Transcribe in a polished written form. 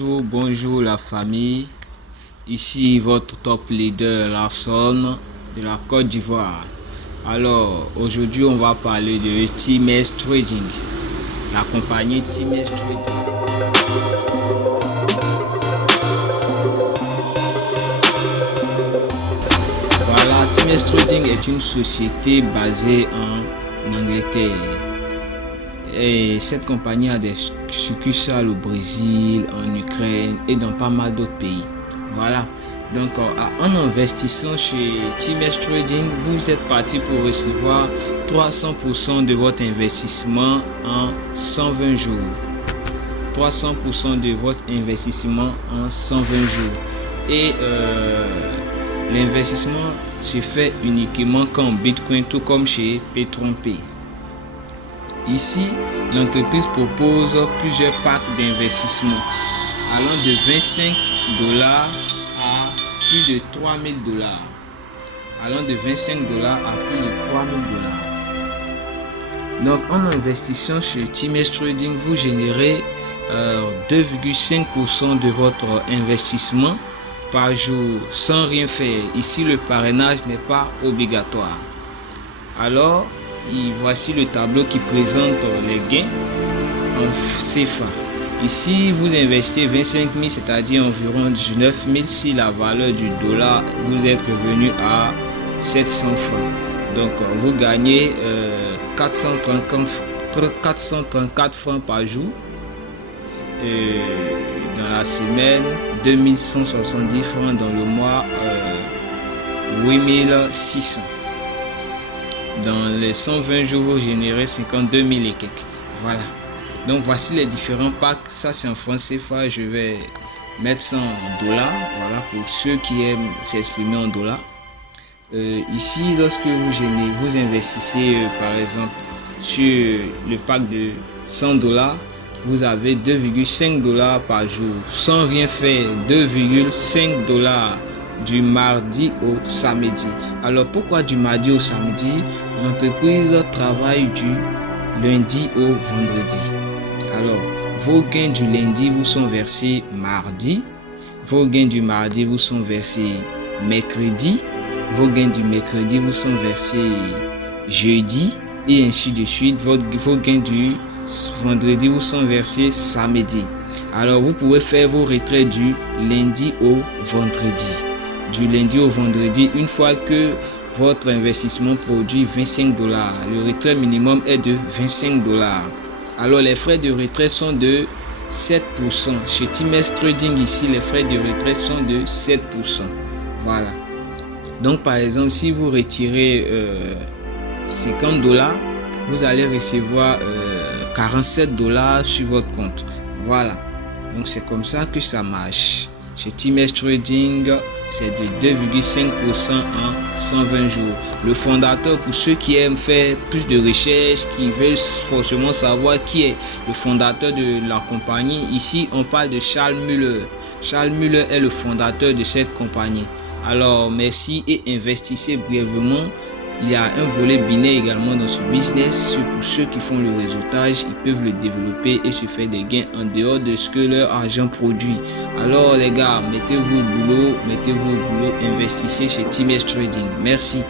Bonjour la famille. Ici votre top leader Larson de la Côte d'Ivoire. Alors aujourd'hui on va parler de TMS Trading, la compagnie TMS Trading. Voilà, TMS Trading est une société basée en Angleterre. Et cette compagnie a des succursales au Brésil, en Ukraine et dans pas mal d'autres pays. Voilà. Donc en investissant chez TMS Trading, vous êtes parti pour recevoir 300% de votre investissement en 120 jours. 300% de votre investissement en 120 jours. Et l'investissement se fait uniquement qu'en Bitcoin, tout comme chez P3P. Ici, l'entreprise propose plusieurs packs d'investissement allant de 25 $ à plus de 3000 $. Allant de 25 $ à plus de 3000 $. Donc, en investissant chez TMS Trading, vous générez 2,5% de votre investissement par jour sans rien faire. Ici, le parrainage n'est pas obligatoire. Alors, voici le tableau qui présente les gains en CFA. Ici, vous investissez 25 000, c'est-à-dire environ 19 000 si la valeur du dollar vous êtes revenu à 700 francs. Donc, vous gagnez 434 francs par jour. Dans la semaine, 2170 francs, dans le mois, 8600. Dans les 120 jours, vous générez 52 000 et quelques. Voilà. Donc voici les différents packs. Ça c'est en francs CFA. Je vais mettre ça en dollars. Voilà, pour ceux qui aiment s'exprimer en dollars. Ici, lorsque vous investissez par exemple sur le pack de 100 $, vous avez 2,5 $ par jour sans rien faire. 2,5 $ du mardi au samedi. Alors pourquoi du mardi au samedi? L'entreprise travaille du lundi au vendredi. Alors vos gains du lundi vous sont versés mardi, vos gains du mardi vous sont versés mercredi, vos gains du mercredi vous sont versés jeudi et ainsi de suite. Vos gains du vendredi vous sont versés samedi. Alors vous pouvez faire vos retraits du lundi au vendredi. Du lundi au vendredi, une fois que votre investissement produit 25 $. Le retrait minimum est de 25 $. Alors les frais de retrait sont de 7%. Chez TMS Trading ici, les frais de retrait sont de 7%. Voilà. Donc par exemple, si vous retirez 50 $, vous allez recevoir 47 $ sur votre compte. Voilà. Donc c'est comme ça que ça marche. Chez TMS Trading, c'est de 2,5% en 120 jours. Le fondateur, pour ceux qui aiment faire plus de recherches, qui veulent forcément savoir qui est le fondateur de la compagnie, ici on parle de Charles Muller. Charles Muller est le fondateur de cette compagnie. Alors merci et investissez brièvement. Il y a un volet binaire également dans ce business. Pour ceux qui font le réseautage, ils peuvent le développer et se faire des gains en dehors de ce que leur argent produit. Alors les gars, mettez-vous au boulot, investissez chez TMS Trading. Merci.